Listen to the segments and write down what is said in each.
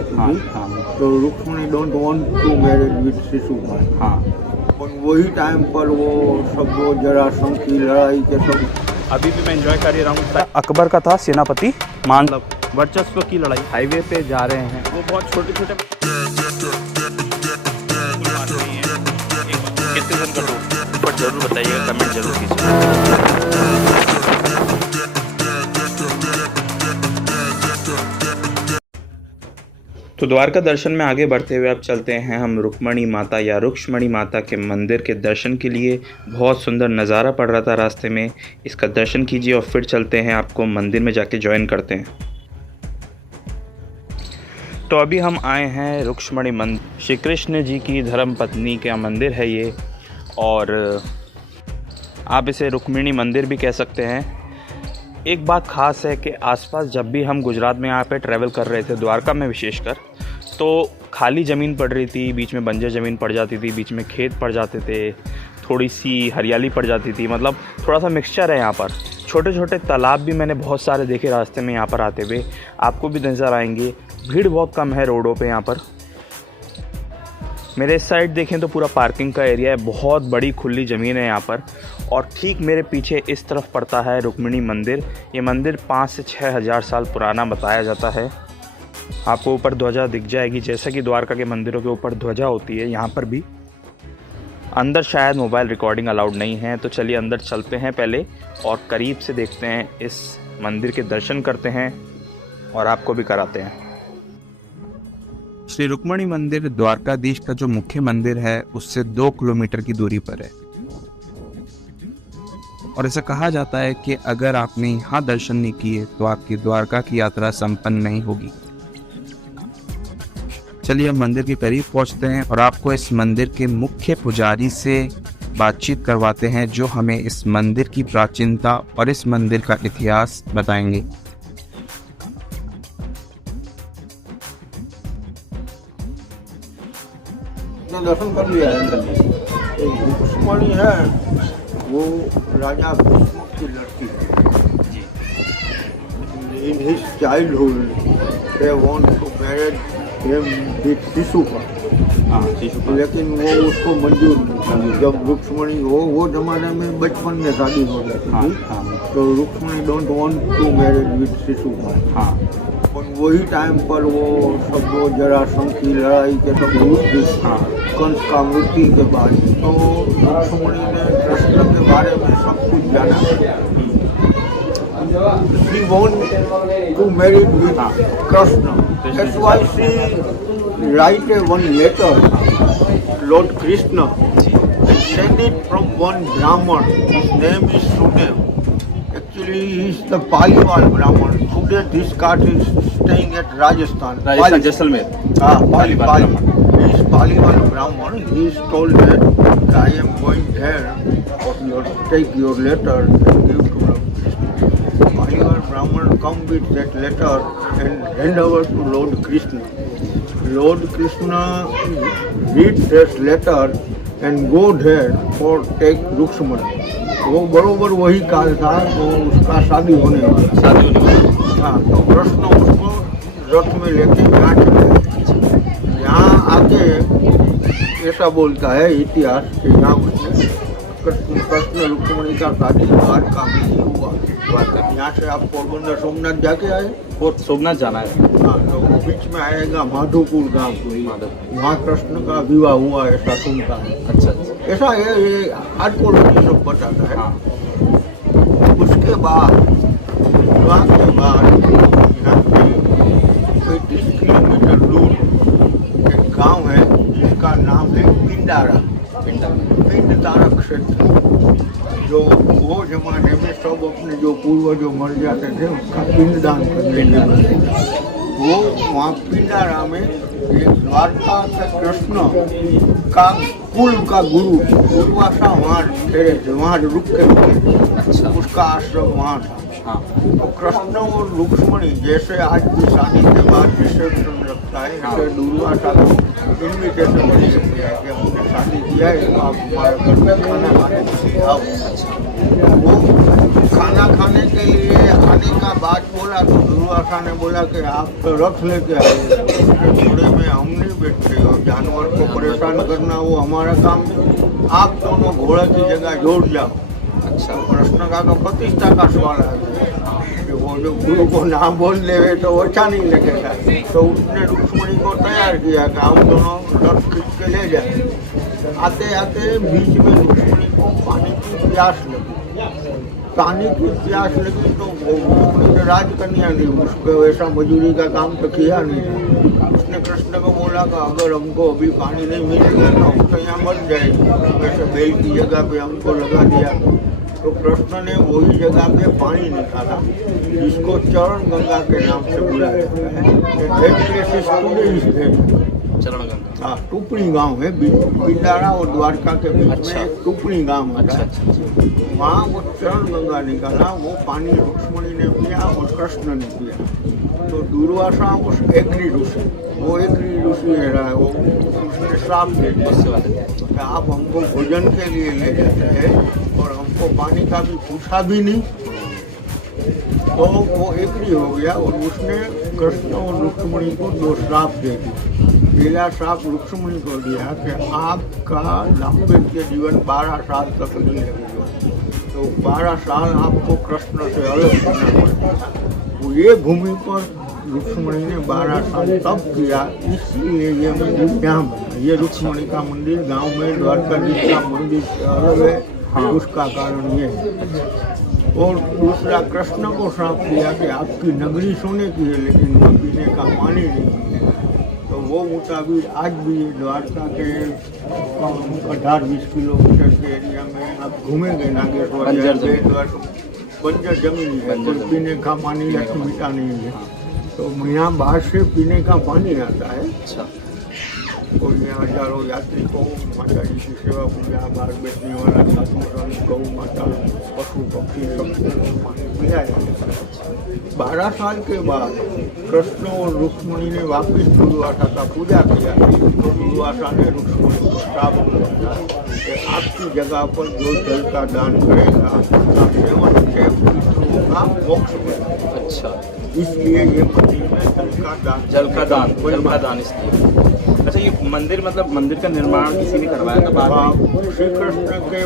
जाती हाँ, थी। हाँ, तो Rukmini don't want to marriage with Shishupal. हाँ। और वही टाइम पर वो सब वो जरासंध की लड़ाई के सब अभी भी मैं एंजॉय कर ही रहा हूँ। अकबर का था सेनापति, मान लो वर्चस्व की लड़ाई। हाईवे पे जा रहे हैं, वो बहुत छोटे छोटे कितने दिन का टूर पर जरूर बताइएगा, कमेंट जरूर कीजिएगा। तो द्वारका दर्शन में आगे बढ़ते हुए अब चलते हैं हम रुक्मणी माता या रुक्ष्मणी माता के मंदिर के दर्शन के लिए। बहुत सुंदर नज़ारा पड़ रहा था रास्ते में, इसका दर्शन कीजिए और फिर चलते हैं, आपको मंदिर में जाके ज्वाइन करते हैं। तो अभी हम आए हैं रुक्ष्मणी मंदिर, श्री कृष्ण जी की धर्म पत्नी का मंदिर है ये, और आप इसे रुक्मिणी मंदिर भी कह सकते हैं। एक बात ख़ास है कि आसपास जब भी हम गुजरात में यहाँ पे ट्रैवल कर रहे थे, द्वारका में विशेषकर, तो खाली ज़मीन पड़ रही थी, बीच में बंजर ज़मीन पड़ जाती थी, बीच में खेत पड़ जाते थे, थोड़ी सी हरियाली पड़ जाती थी, मतलब थोड़ा सा मिक्सचर है यहाँ पर। छोटे छोटे तालाब भी मैंने बहुत सारे देखे रास्ते में यहाँ पर आते हुए, आपको भी नज़र आएंगे। भीड़ बहुत कम है रोडों पे यहाँ पर। मेरे इस साइड देखें तो पूरा पार्किंग का एरिया है, बहुत बड़ी खुली ज़मीन है यहाँ पर। और ठीक मेरे पीछे इस तरफ पड़ता है रुक्मिणी मंदिर। ये मंदिर 5 से 6 हज़ार साल पुराना बताया जाता है। आपको ऊपर ध्वजा दिख जाएगी, जैसा कि द्वारका के मंदिरों के ऊपर ध्वजा होती है, यहाँ पर भी। अंदर शायद मोबाइल रिकॉर्डिंग अलाउड नहीं है, तो चलिए अंदर चलते हैं पहले और करीब से देखते हैं, इस मंदिर के दर्शन करते हैं और आपको भी कराते हैं। श्री रुक्मिणी मंदिर द्वारकाधीश का जो मुख्य मंदिर है उससे 2 किलोमीटर की दूरी पर है, और ऐसा कहा जाता है कि अगर आपने यहाँ दर्शन नहीं किए तो आपकी द्वारका की यात्रा संपन्न नहीं होगी। चलिए हम मंदिर के करीब पहुँचते हैं और आपको इस मंदिर के मुख्य पुजारी से बातचीत करवाते हैं, जो हमें इस मंदिर की प्राचीनता और इस मंदिर का इतिहास बताएंगे। दर्शन कर लिया है। रुक्मणी है वो राजा भीष्म की लड़की है। In his childhood they want to marriage him with Shishupal, लेकिन वो उसको मंजूर नहीं। जब रुक्मणी वो जमाने में बचपन में शादी हो जाती थी, तो Rukmini don't want to marriage with Shishupal. और वही टाइम पर वो सब वो जरासंध की लड़ाई के सब कंस का मृत्यु के बाद, तो रुक्मणी ने कृष्ण के बारे में सब कुछ जाना। She want to marry with Krishna. That's why she write one letter, Lord Krishna, and send it from one Brahman. His name is Sudev. Actually, he is the Paliwal Brahman. Today, this cart is staying at Rajasthan. Jaisalmer. Pali. He is Paliwal Brahman. He is told that I am going there. Take your letter and give to Lord Krishna. Paliwal Brahman come with that letter and hand over to Lord Krishna. Lord Krishna read this letter and go there for take Ruksmani. वो बरोबर वही काल था तो उसका शादी होने वाला। हाँ, तो कृष्ण उसको रथ में लेके यहाँ चले। यहाँ आके ऐसा बोलता है इतिहास कि यहाँ उसने कृष्ण रुक्मणी का शादी द्वारका में ही हुआ। यहाँ से आप पोरबंदर सोमनाथ जाके आए, वो सोमनाथ जाना है। हाँ, तो बीच में आएगा माधोपुर गांव, वहाँ कृष्ण का विवाह हुआ ऐसा सुनता है। अच्छा, ऐसा ये आर्कोलॉजी सब बताता है। हाँ। उसके बाद विवाह के बाद यहाँ पे 35 किलोमीटर दूर एक गांव है जिसका नाम है पिंडारा। पिंडतारा क्षेत्र, जो वो जमाने में सब अपने जो पूर्वजों मर जाते थे उसका पिंडदान करने के वो वहाँ पिंडारा में एक द्वारका के कृष्ण का कुल का गुरु दुर्वासा वहाँ ठहरे थे, वहाँ रुक के थे। उसका आश्रम वहाँ था। तो कृष्ण और रुक्मणी जैसे आज भी शादी के बाद रिसेप्शन रखता है, ऐसे दुर्वासा को इन्विटेशन मिल सकते हैं कि हमने शादी किया है, आप हमारे घर में खाना खाने के लिए आओ। वो खाना खाने के लिए आने का बात बोला तो दुर्वासा ने बोला कि आप तो रथ लेके आए, घोड़े में हम नहीं बैठते और जानवर को परेशान करना वो हमारा काम नहीं, आप दोनों घोड़े की जगह जोड़ जाओ। अच्छा, प्रश्न का तो प्रतिष्ठा का सवाल है कि वो जो गुरु को ना बोल देवे तो अच्छा नहीं लगेगा, तो उसने रुक्मणी को तैयार किया कि हम दोनों रथ खींच के ले जाए। आते आते बीच में रुक्मणी को पानी की प्यास लगी, पानी की प्यास लगी तो वो राजकन्या नहीं, उसको वैसा मजूरी का काम तो किया नहीं। उसने कृष्ण को बोला कि अगर हमको अभी पानी नहीं मिलेगा तो हम तो यहाँ मर जाएंगे, वैसे बैल की जगह पे हमको लगा दिया। तो कृष्ण ने वही जगह पे पानी निकाला जिसको चरण गंगा के नाम से बुलाया जाता है। चरण गंगा, हाँ, टुपड़ी गांव है, बिंदारा और द्वारका के बीच में एक टुपड़ी गांव है। वहाँ वो चरण गंगा निकाला, वो पानी रुक्मणी ने पिया और कृष्ण ने पिया। तो दुर्वासा उस एकरी ऋषि, वो एकरी ऋषि रहा है, वो उसने श्राप दे दिया कि आप हमको भोजन के लिए ले जाते हैं और हमको पानी का भी पूछा भी नहीं। तो वो एकरी हो गया और उसने कृष्ण और रुक्मणी को 2 श्राप दे दिए। पहला श्राप रुक्मणी को दिया कि आपका दाम्पत्य जीवन 12 साल तक नहीं लगेगा, तो 12 साल आपको कृष्ण से अलग करना पड़ेगा। तो ये भूमि पर रुक्मणी ने 12 साल तब किया, इसलिए ये मंदिर यहाँ बना। ये रुक्मणी का मंदिर गांव में द्वारकाधीश का मंदिर से अलग है, उसका कारण ये है। और दूसरा, कृष्ण को श्राप दिया कि आपकी नगरी सोने की है लेकिन वहाँ पीने का पानी नहीं मिलेगा। तो वो मुताबिक आज भी द्वारका के 18-20 किलोमीटर के एरिया में आप घूमेंगे नागेश्वर, बंजर जमीन है, कोई पीने का पानी या मीठा नहीं है। तो यहाँ बाहर से पीने का पानी आता है। अच्छा, और यहाँ हजारों यात्री को माता जी की सेवा पूजा, बाहर बैठने वाला साधु संत, गौ माता, पशु पक्षी सबको पानी पिलाया जाता है। 12 साल के बाद कृष्ण और रुक्मणी ने वापिस दुर्वासा का पूजा किया तो दुर्वासा ने रुक्मणी को श्राप दिया कि आपकी जगह पर जो जल का दान करेगा उसका सेवन से पितरों का मोक्ष मिलेगा। अच्छा, इसलिए ये मंदिर में जल का दान इसलिए। अच्छा, ये मंदिर मतलब मंदिर का निर्माण किसी ने करवाया था बाद में? श्री कृष्ण के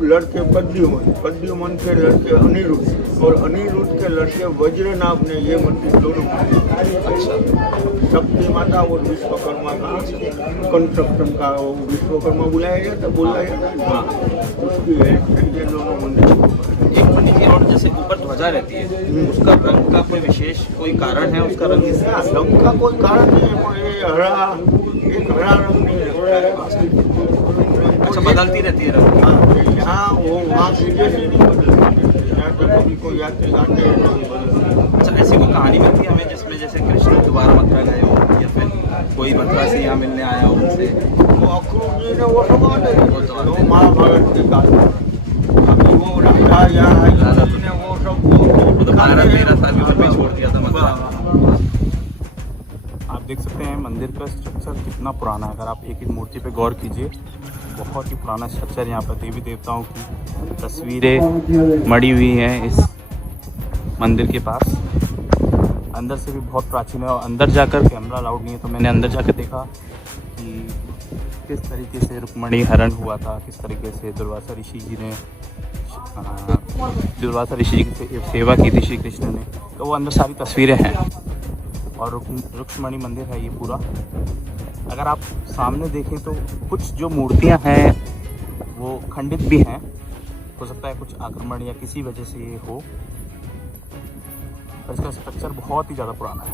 लड़के प्रद्युमन के लड़के अनिरुद्ध और अनिरुद्ध के लड़के वज्रनाभ ने ये मंदिर दोनों। अच्छा, शक्ति माता और विश्वकर्मा का कंस्ट्रक्शन का वो विश्वकर्मा बुलाया जाता, उसकी है ये दोनों मंदिर। एक पंडित जी, और जैसे ऊपर ध्वजा रहती है उसका रंग का कोई विशेष कोई कारण है? उसका रंग रंग का कोई कारण नहीं है, पर ये हरा रंग नहीं है। अच्छा, बदलती रहती है रंग? यहाँ वो वहाँ की जैसी नहीं बदलती, यहाँ तो कभी कोई यात्री आते हैं तो बदलती। अच्छा, ऐसी कोई कहानी मिलती है हमें जिसमें जैसे कृष्ण दोबारा मथुरा गए हो या फिर कोई मथुरा से यहाँ मिलने आया हो उनसे? वो अक्रूर जी ने वो सब महाभारत के काल अभी वो राजा यहाँ ने वो सब वो तो 12-13 साल में छोड़ दिया था मथुरा। आप देख सकते हैं मंदिर का स्ट्रक्चर कितना पुराना है। अगर आप एक एक मूर्ति पे गौर कीजिए, बहुत ही पुराना स्ट्रक्चर। यहाँ पर देवी देवताओं की तस्वीरें मड़ी हुई हैं इस मंदिर के पास। अंदर से भी बहुत प्राचीन है और अंदर जाकर कैमरा अलाउड नहीं है, तो मैंने अंदर जाकर देखा कि किस तरीके से रुक्मणी हरण हुआ था, किस तरीके से दुर्वासा ऋषि जी ने सेवा की थी श्री कृष्ण ने। तो वो अंदर सारी तस्वीरें हैं और रुक्मणी मंदिर है ये पूरा। अगर आप सामने देखें तो कुछ जो मूर्तियां हैं वो खंडित भी हैं, हो सकता है कुछ आक्रमण या किसी वजह से ये हो, पर इसका स्ट्रक्चर बहुत ही ज़्यादा पुराना है।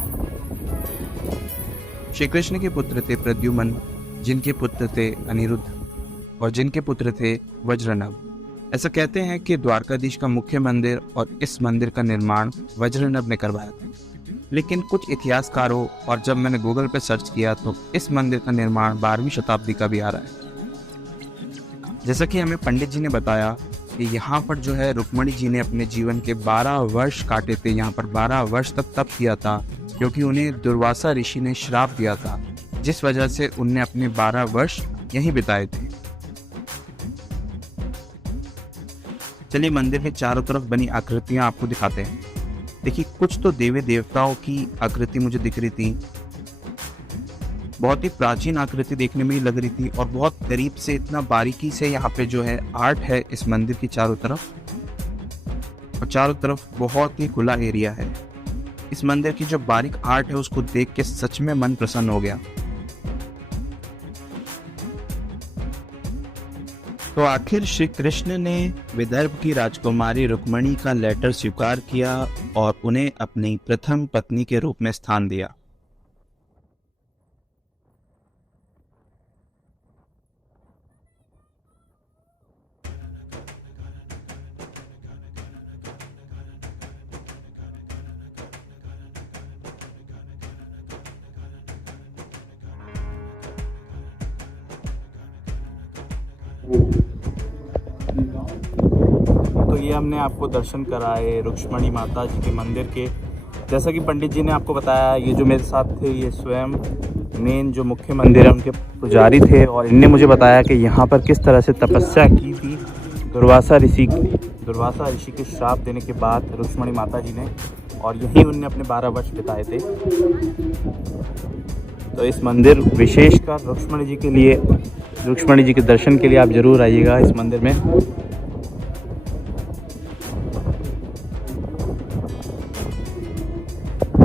श्री कृष्ण के पुत्र थे प्रद्युमन, जिनके पुत्र थे अनिरुद्ध और जिनके पुत्र थे वज्रनभ। ऐसा कहते हैं कि द्वारकाधीश का मुख्य मंदिर और इस मंदिर का निर्माण वज्रनभ ने करवाया था, लेकिन कुछ इतिहासकारों और जब मैंने गूगल पर सर्च किया तो इस मंदिर का निर्माण 12वीं शताब्दी का भी आ रहा है। जैसा कि हमें पंडित जी ने बताया कि यहाँ पर जो है रुक्मणी जी ने अपने जीवन के 12 वर्ष काटे थे। यहाँ पर 12 वर्ष तक तप किया था क्योंकि उन्हें दुर्वासा ऋषि ने श्राप दिया था, जिस वजह से उनने अपने 12 वर्ष यहीं बिताए थे। चलिए मंदिर के चारों तरफ बनी आकृतियां आपको दिखाते हैं। देखिए कुछ तो देवी देवताओं की आकृति मुझे दिख रही थी, बहुत ही प्राचीन आकृति देखने में ही लग रही थी और बहुत करीब से इतना बारीकी से यहाँ पे जो है आर्ट है इस मंदिर की चारों तरफ, और चारों तरफ बहुत ही खुला एरिया है। इस मंदिर की जो बारीक आर्ट है उसको देख के सच में मन प्रसन्न हो गया। तो आखिर श्री कृष्ण ने विदर्भ की राजकुमारी रुक्मिणी का लेटर स्वीकार किया और उन्हें अपनी प्रथम पत्नी के रूप में स्थान दिया। तो ये हमने आपको दर्शन कराए रुक्मिणी माता जी के मंदिर के। जैसा कि पंडित जी ने आपको बताया, ये जो मेरे साथ थे ये स्वयं मेन जो मुख्य मंदिर है उनके पुजारी थे, और इनने मुझे बताया कि यहाँ पर किस तरह से तपस्या की थी दुर्वासा ऋषि के श्राप देने के बाद रुक्मिणी माता जी ने, और यहीं उनने अपने 12 वर्ष बिताए थे। तो इस मंदिर विशेषकर रुक्मिणी जी के दर्शन के लिए आप ज़रूर आइएगा इस मंदिर में।